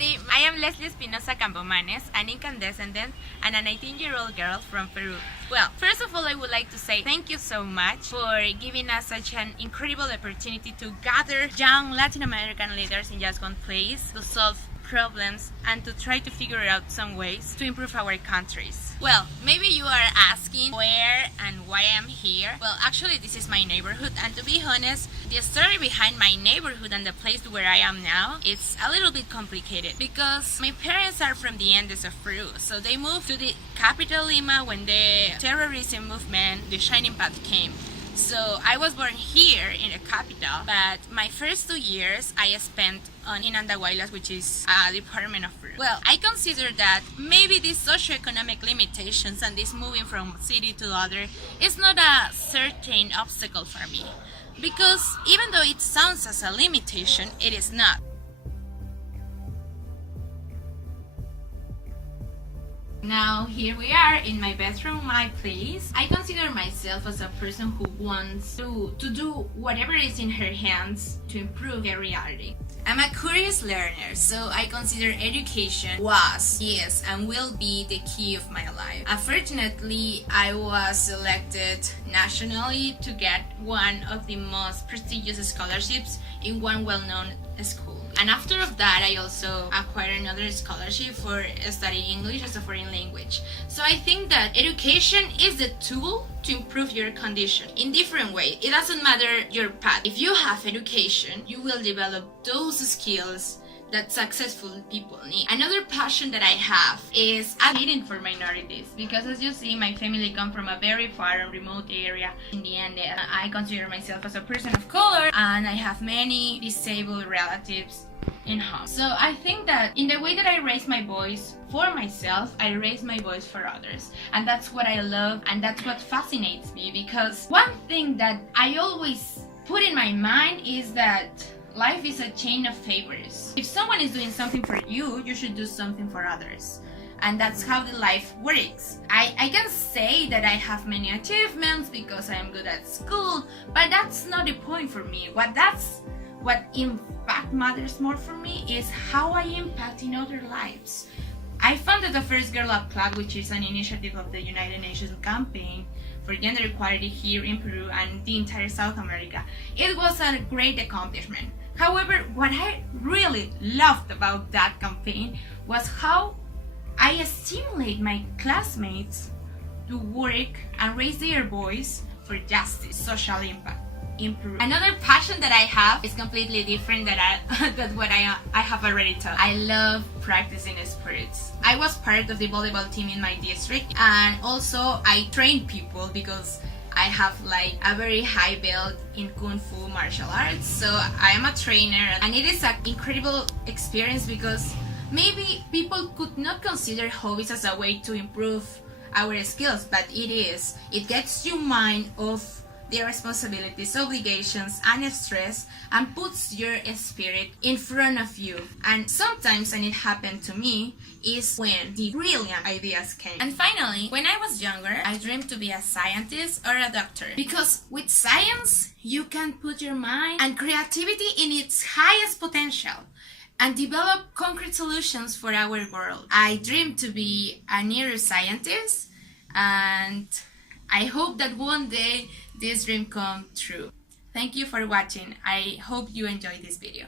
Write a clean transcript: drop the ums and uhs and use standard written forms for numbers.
everybody, I am Leslie Espinoza Campomanes, an Incan descendant and a 19-year-old girl from Peru. Well, first of all, I would like to say thank you so much for giving us such an incredible opportunity to gather young Latin American leaders in just one place to solve problems and to try to figure out some ways to improve our countries. Well, maybe you are asking where and why I'm here. Well, actually this is my neighborhood, and to be honest, the story behind my neighborhood and the place where I am now, it's a little bit complicated because my parents are from the Andes of Peru, so they moved to the capital Lima when the terrorism movement, the Shining Path, came. So I was born here in the capital, but my first 2 years I spent in Andahuaylas, which is a department of Peru. Well, I consider that maybe these socioeconomic limitations and this moving from city to other is not a certain obstacle for me, because even though it sounds as a limitation, it is not. Now here we are in my bedroom, my place. I consider myself as a person who wants to do whatever is in her hands to improve her reality. I'm a curious learner, so I consider education was, yes, and will be the key of my life. Unfortunately, I was selected nationally to get one of the most prestigious scholarships in one well-known school. And after of that, I also acquired another scholarship for studying English as a foreign language. So I think that education is the tool to improve your condition in different ways. It doesn't matter your path. If you have education, you will develop those skills that successful people need. Another passion that I have is advocating for minorities, because as you see, my family come from a very far and remote area in the Andes. I consider myself as a person of color, and I have many disabled relatives in home. So I think that in the way that I raise my voice for myself, I raise my voice for others, and that's what I love, and that's what fascinates me, because one thing that I always put in my mind is that life is a chain of favors. If someone is doing something for you, you should do something for others. And that's how the life works. I can say that I have many achievements because I am good at school, but that's not the point for me. What in fact matters more for me is how I impact in other lives. I founded the First Girl Up Club, which is an initiative of the United Nations campaign for gender equality here in Peru and the entire South America. It was a great accomplishment. However, what I really loved about that campaign was how I stimulate my classmates to work and raise their voice for justice, social impact in Peru. Another passion that I have is completely different than what I have already told. I love practicing sports. I was part of the volleyball team in my district, and also I train people because I have like a very high belt in Kung Fu martial arts, so I am a trainer, and it is an incredible experience because maybe people could not consider hobbies as a way to improve our skills, but it is. It gets you mind off the responsibilities, obligations, and stress, and puts your spirit in front of you. And sometimes, and it happened to me, is when the brilliant ideas came. And finally, when I was younger, I dreamed to be a scientist or a doctor, because with science, you can put your mind and creativity in its highest potential and develop concrete solutions for our world. I dreamed to be a neuroscientist, and I hope that one day this dream come true. Thank you for watching. I hope you enjoyed this video.